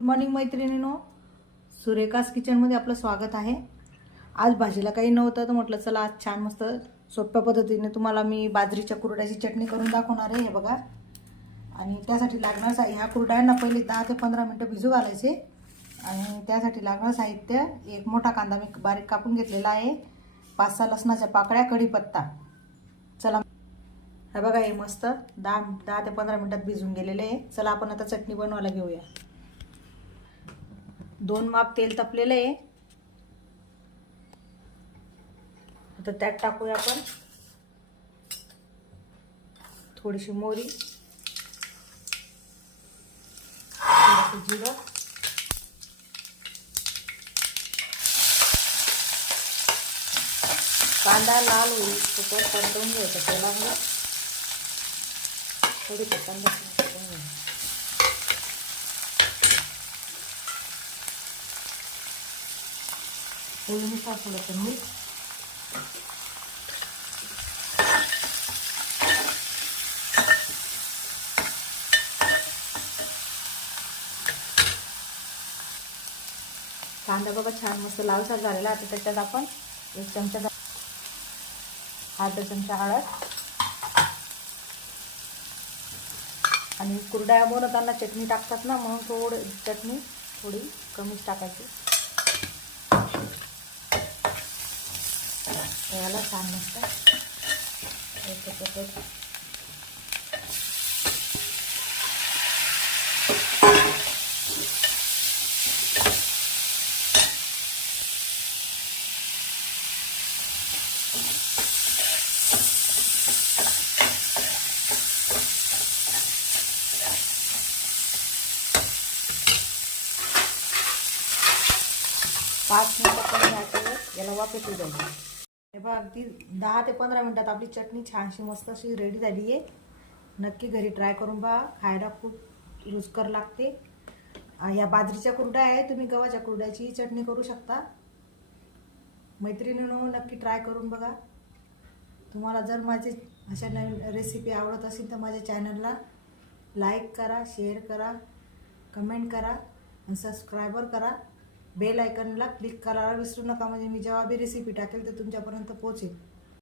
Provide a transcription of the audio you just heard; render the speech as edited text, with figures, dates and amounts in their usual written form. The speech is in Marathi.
गुड मॉर्निंग मैत्रिणींनो, सुरेखास किचनमध्ये आपलं स्वागत आहे। आज भाजीला काही नव्हतं तर म्हटलं चला आज छान मस्त सोप्या पद्धतीने तुम्हाला मी बाजरीच्या कुरड्याची चटणी करून दाखवणार आहे। हे बघा, आणि त्यासाठी लागणार ह्या कुरड्यांना पहिले 10 ते 15 मिनिटं भिजू घालायचे। आणि त्यासाठी लागणार साहित्य, एक मोठा कांदा मी बारीक कापून घेतलेला आहे, 5-6 लसणाच्या पाकळ्या, कढीपत्ता। चला, हे बघा हे मस्त 10 ते 15 मिनिटात भिजून गेलेले आहे। चला आपण आता चटणी बनवायला घेऊया। 2 माप तेल तापलेलं आहे, आता त्यात टाकूया आपण थोडीशी मोहरी, थोडंसं जिरं, कांदा लाल होईल तोपर्यंत परतवून घ्यायचा तेलामध्ये। थोडी कांदा परतवून घ्यायचा, चवीनुसार थोडंसं मीठ, कांदा बघा छान मस्त लालसर झालेला। आता त्याच्यात आपण 1 चमचा, अर्धा चमचा हळद, आणि कुरड्या बनवताना चटणी टाकतात ना, म्हणून चटणी थोडी कमीच टाकायची। याला छान मस्त 5 मिनिटं याला वाफेत द्यायची। हे बघा, अगदी 10 ते 15 मिनिटात आपली चटणी छानशी मस्त अशी रेडी झाली आहे। नक्की घरी ट्राय करून पहा, खायला खूप रुचकर लागते। या बाजरीच्या कुरड्या आहे, तुम्ही गव्हाच्या कुरड्याची चटणी करू शकता। मैत्रिणींनो, नक्की ट्राय करून बघा। तुम्हाला जर माझे अशा नवीन रेसिपी आवडत असेल तर माझ्या चॅनलला लाईक करा, शेअर करा, कमेंट करा आणि सबस्क्राईबर करा। बेल आयकॉनला क्लिक करायला विसरू नका, म्हणजे मी जेव्हा बी रेसिपी टाकेल तर तुमच्यापर्यंत पोहोचेल।